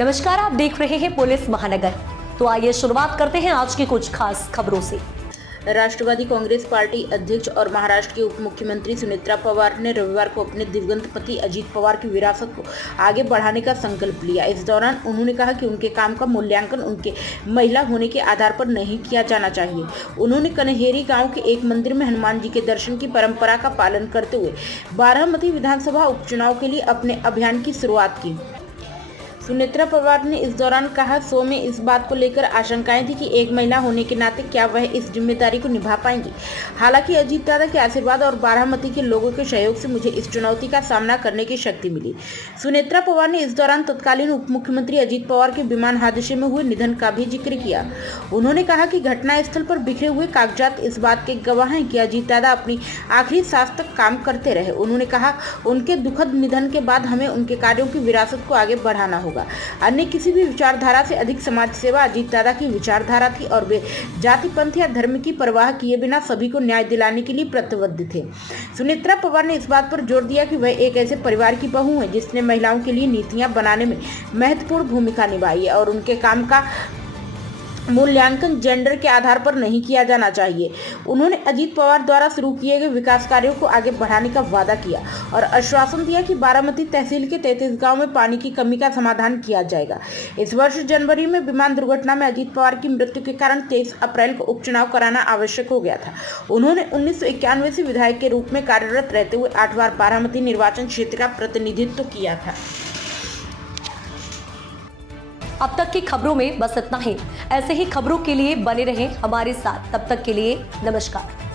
नमस्कार, आप देख रहे हैं पुलिस महानगर। तो आइए शुरुआत करते हैं आज की कुछ खास खबरों से। राष्ट्रवादी कांग्रेस पार्टी अध्यक्ष और महाराष्ट्र के उप मुख्यमंत्री सुनेत्रा पवार ने रविवार को अपने दिवंगत पति अजीत पवार की विरासत को आगे बढ़ाने का संकल्प लिया। इस दौरान उन्होंने कहा कि उनके काम का मूल्यांकन उनके महिला होने के आधार पर नहीं किया जाना चाहिए। उन्होंने कन्हेरी गांव के एक मंदिर में हनुमान जी के दर्शन की परंपरा का पालन करते हुए बारामती विधानसभा उपचुनाव के लिए अपने अभियान की शुरुआत की। सुनेत्रा पवार ने इस दौरान कहा, शो में इस बात को लेकर आशंकाएं थी कि एक महिला होने के नाते क्या वह इस जिम्मेदारी को निभा पाएंगी। हालांकि अजीत दादा के आशीर्वाद और बारामती के लोगों के सहयोग से मुझे इस चुनौती का सामना करने की शक्ति मिली। सुनेत्रा पवार ने इस दौरान तत्कालीन उप मुख्यमंत्री अजीत पवार के विमान हादसे में हुए निधन का भी जिक्र किया। उन्होंने कहा कि घटनास्थल पर बिखरे हुए कागजात इस बात के गवाह हैं कि अजीत दादा अपनी आखिरी सांस तक काम करते रहे। उन्होंने कहा, उनके दुखद निधन के बाद हमें उनके कार्यों की विरासत को आगे बढ़ाना होगा। अन्य किसी भी विचारधारा से अधिक समाज सेवा अजीत दादा की विचारधारा थी और वे जाति पंथ या धर्म की परवाह किए बिना सभी को न्याय दिलाने के लिए प्रतिबद्ध थे। सुनेत्रा पवार ने इस बात पर जोर दिया कि वह एक ऐसे परिवार की बहू है जिसने महिलाओं के लिए नीतियां बनाने में महत्वपूर्ण भूमिका निभाई है और उनके काम का मूल्यांकन जेंडर के आधार पर नहीं किया जाना चाहिए। उन्होंने अजीत पवार द्वारा शुरू किए गए विकास कार्यों को आगे बढ़ाने का वादा किया और आश्वासन दिया कि बारामती तहसील के 33 गांव में पानी की कमी का समाधान किया जाएगा। इस वर्ष जनवरी में विमान दुर्घटना में अजीत पवार की मृत्यु के कारण 23 अप्रैल को उपचुनाव कराना आवश्यक हो गया था। उन्होंने 1991 से विधायक के रूप में कार्यरत रहते हुए 8 बार बारामती निर्वाचन क्षेत्र का प्रतिनिधित्व किया था। अब तक की खबरों में बस इतना ही। ऐसे ही खबरों के लिए बने रहें हमारे साथ। तब तक के लिए नमस्कार।